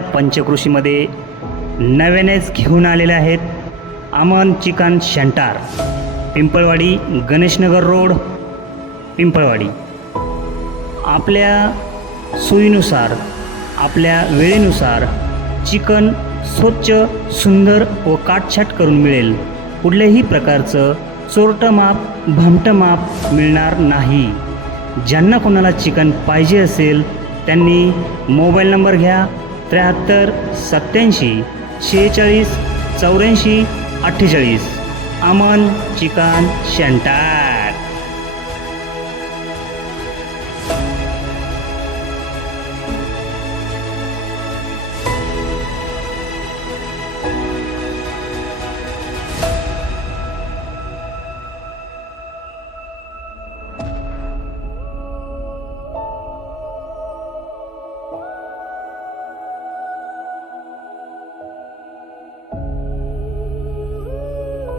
पंचकृषीमध्ये नव्यानेच घेऊन आलेले आहेत Aman chicken centre, Pimpalwadi, Ganeshnagar road, Pimpalwadi. आपल्या सोयीनुसार, आपल्या वेळेनुसार चिकन स्वच्छ, सुंदर व काटछाट करून मिळेल. कुठल्याही प्रकारचं चोरटं माप, भामटं माप मिळणार नाही. ज्यांना कोणाला चिकन पाहिजे असेल त्यांनी मोबाईल नंबर घ्या 73 87 46 84 48. Aman chicken centre.